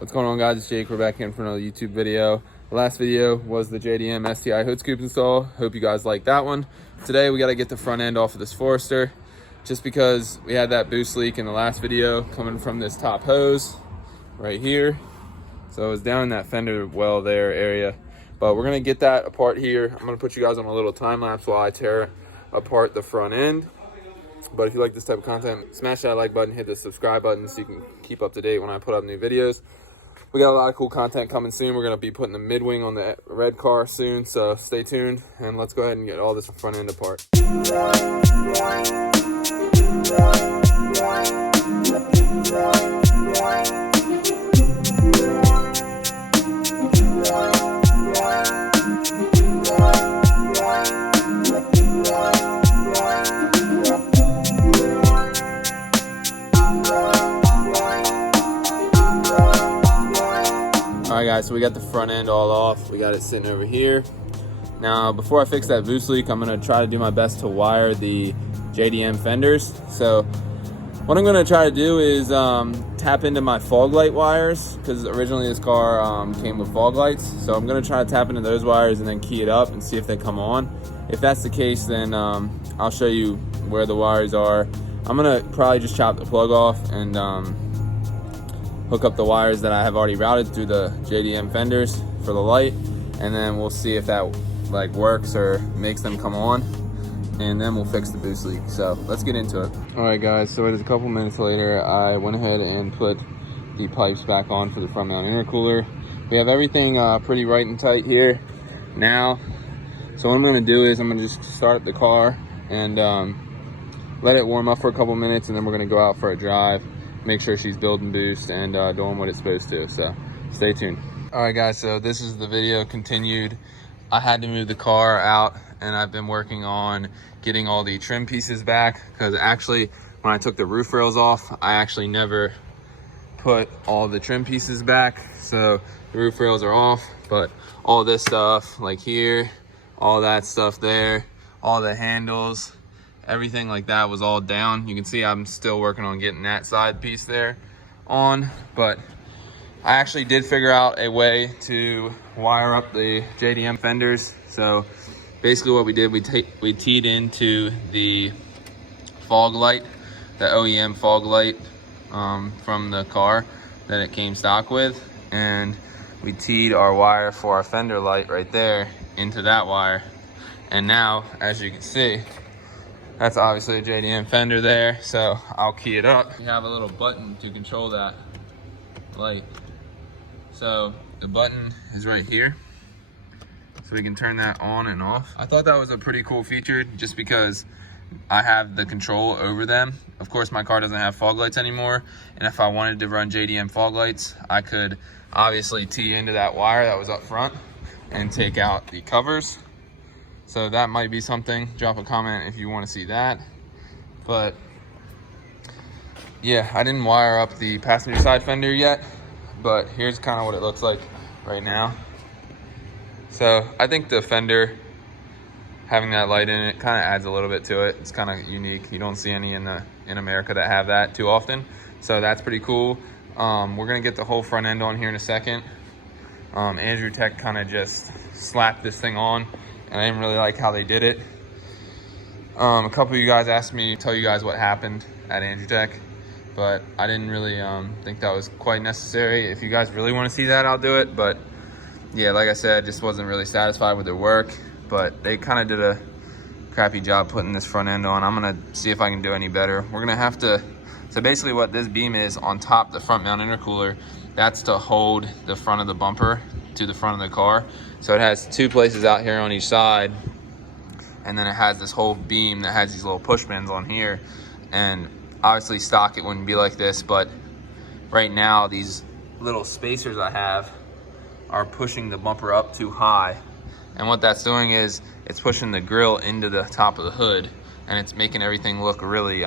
What's going on, guys? It's Jake. We're back in for another YouTube video. The last video was the Jdm Sti hood scoop install. Hope you guys like that one. Today we got to get the front end off of this Forester, just because we had that boost leak in the last video coming from this top hose right here. So it was down in that fender well there area, but we're gonna get that apart here. I'm gonna put you guys on a little time lapse while I tear apart the front end. But if you like this type of content, smash that like button, hit the subscribe button so you can keep up to date when I put up new videos. We got a lot of cool content coming soon. We're going to be putting the mid-wing on the red car soon, so stay tuned, and let's go ahead and get all this front end apart. Alright guys, so we got the front end all off. We got it sitting over here. Now, before I fix that boost leak, I'm going to try to do my best to wire the Jdm fenders. So what I'm going to try to do is tap into my fog light wires, because originally this car came with fog lights. So I'm going to try to tap into those wires and then key it up and see if they come on. If that's the case, then I'll show you where the wires are. I'm going to probably just chop the plug off and hook up the wires that I have already routed through the Jdm fenders for the light, and then we'll see if that like works or makes them come on, and then we'll fix the boost leak. So let's get into it. All right guys, so it is a couple minutes later. I went ahead and put the pipes back on for the front mount intercooler. We have everything pretty right and tight here now. So what I'm going to do is I'm going to just start the car and let it warm up for a couple minutes, and then we're going to go out for a drive, make sure she's building boost and doing what it's supposed to. So stay tuned. All right guys, so this is the video continued. I had to move the car out, and I've been working on getting all the trim pieces back, because actually when I took the roof rails off, I actually never put all the trim pieces back. So the roof rails are off, but all this stuff like here, all that stuff there, all the handles, everything like that was all down. You can see I'm still working on getting that side piece there on, but I actually did figure out a way to wire up the Jdm fenders. So basically what we did, we teed into the fog light, the OEM fog light from the car that it came stock with, and we teed our wire for our fender light right there into that wire. And now, as you can see, that's obviously a Jdm fender there, so I'll key it up. We have a little button to control that light. So the button is right here, so we can turn that on and off. I thought that was a pretty cool feature, just because I have the control over them. Of course, my car doesn't have fog lights anymore, and if I wanted to run Jdm fog lights, I could obviously tee into that wire that was up front and take out the covers. So that might be something. Drop a comment if you want to see that. But yeah, I didn't wire up the passenger side fender yet, but here's kind of what it looks like right now. So I think the fender, having that light in it, kind of adds a little bit to it. It's kind of unique. You don't see any in America that have that too often. So that's pretty cool. We're gonna get the whole front end on here in a second. Andrew Tech kind of just slapped this thing on, and I didn't really like how they did it. A couple of you guys asked me to tell you guys what happened at Andrew Tech, but I didn't really think that was quite necessary. If you guys really want to see that, I'll do it. But yeah, like I said, just wasn't really satisfied with their work, but they kind of did a crappy job putting this front end on. I'm gonna see if I can do any better. We're gonna have to, so basically what this beam is on top, the front mount intercooler, that's to hold the front of the bumper to the front of the car. So it has two places out here on each side, and then it has this whole beam that has these little push pins on here. And obviously stock it wouldn't be like this, but right now these little spacers I have are pushing the bumper up too high, and what that's doing is it's pushing the grill into the top of the hood, and it's making everything look really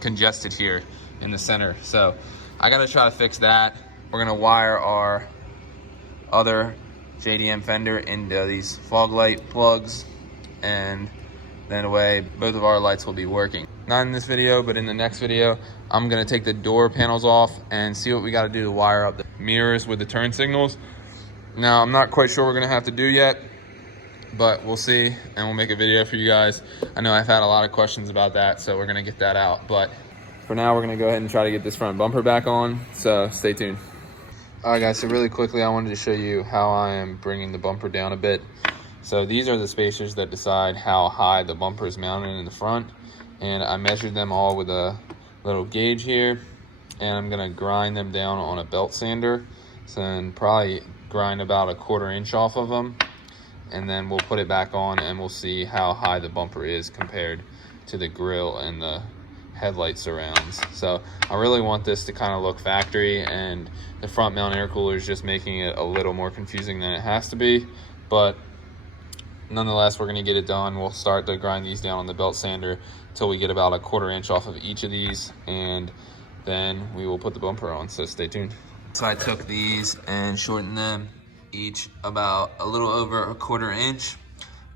congested here in the center. So I gotta try to fix that. We're gonna wire our other Jdm fender into these fog light plugs, and then away both of our lights will be working. Not in this video, but in the next video, I'm gonna take the door panels off and see what we gotta do to wire up the mirrors with the turn signals. Now, I'm not quite sure what we're gonna have to do yet, but we'll see, and we'll make a video for you guys. I know I've had a lot of questions about that, so we're gonna get that out. But for now, we're gonna go ahead and try to get this front bumper back on, so stay tuned. All right, guys, so really quickly, I wanted to show you how I am bringing the bumper down a bit. So these are the spacers that decide how high the bumper is mounted in the front, and I measured them all with a little gauge here, and I'm gonna grind them down on a belt sander. So then probably grind about 1/4 inch off of them, and then we'll put it back on and we'll see how high the bumper is compared to the grille and the headlight surrounds. So I really want this to kind of look factory, and the front mount air cooler is just making it a little more confusing than it has to be, but nonetheless, we're gonna get it done. We'll start to grind these down on the belt sander until we get about 1/4 inch off of each of these, and then we will put the bumper on, so stay tuned. So I took these and shortened them each about a little over 1/4 inch,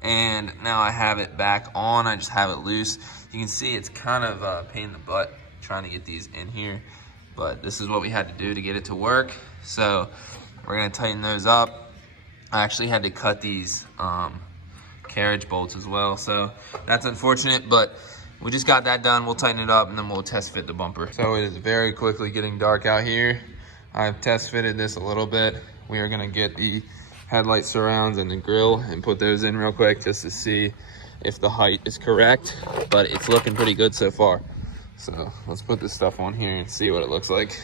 and now I have it back on. I just have it loose. You can see it's kind of a pain in the butt trying to get these in here, but this is what we had to do to get it to work. So we're gonna tighten those up. I actually had to cut these carriage bolts as well, so that's unfortunate, but we just got that done. We'll tighten it up and then we'll test fit the bumper. So it is very quickly getting dark out here. I've test fitted this a little bit. We are gonna get the headlight surrounds and the grille and put those in real quick just to see if the height is correct, but it's looking pretty good so far. So let's put this stuff on here and see what it looks like.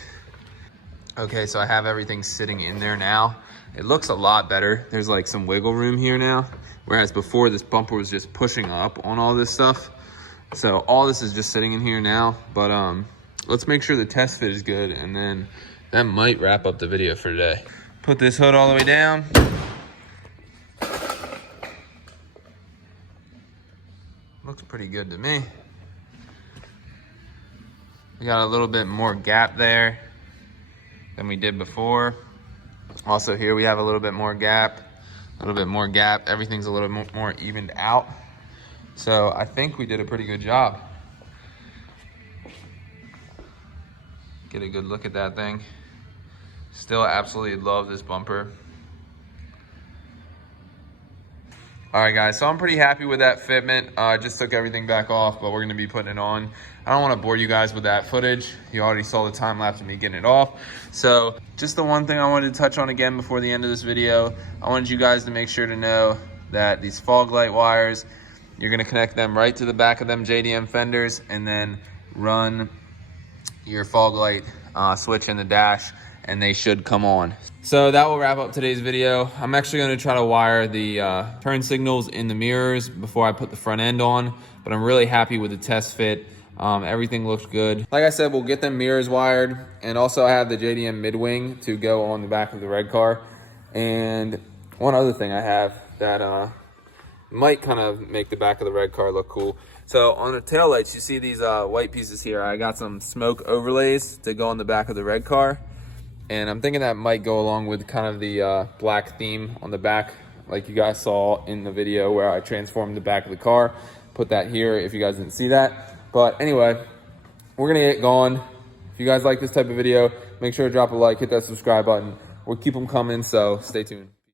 Okay, so I have everything sitting in there now. It looks a lot better. There's like some wiggle room here now, whereas before this bumper was just pushing up on all this stuff. So all this is just sitting in here now, but let's make sure the test fit is good, and then that might wrap up the video for today. Put this hood all the way down. Looks pretty good to me. We got a little bit more gap there than we did before. Also here we have a little bit more gap, Everything's a little more evened out. So I think we did a pretty good job. Get a good look at that thing. Still absolutely love this bumper. All right, guys, so I'm pretty happy with that fitment. I just took everything back off, but we're gonna be putting it on. I don't wanna bore you guys with that footage. You already saw the time lapse of me getting it off. So just the one thing I wanted to touch on again before the end of this video, I wanted you guys to make sure to know that these fog light wires, you're gonna connect them right to the back of them JDM fenders and then run your fog light switch in the dash, and they should come on. So that will wrap up today's video. I'm actually gonna try to wire the turn signals in the mirrors before I put the front end on, but I'm really happy with the test fit. Everything looks good. Like I said, we'll get them mirrors wired, and also I have the JDM mid-wing to go on the back of the red car. And one other thing I have that might kind of make the back of the red car look cool. So on the taillights, you see these white pieces here. I got some smoke overlays to go on the back of the red car. And I'm thinking that might go along with kind of the black theme on the back, like you guys saw in the video where I transformed the back of the car. Put that here if you guys didn't see that. But anyway, we're gonna get going. If you guys like this type of video, make sure to drop a like, hit that subscribe button. We'll keep them coming, so stay tuned.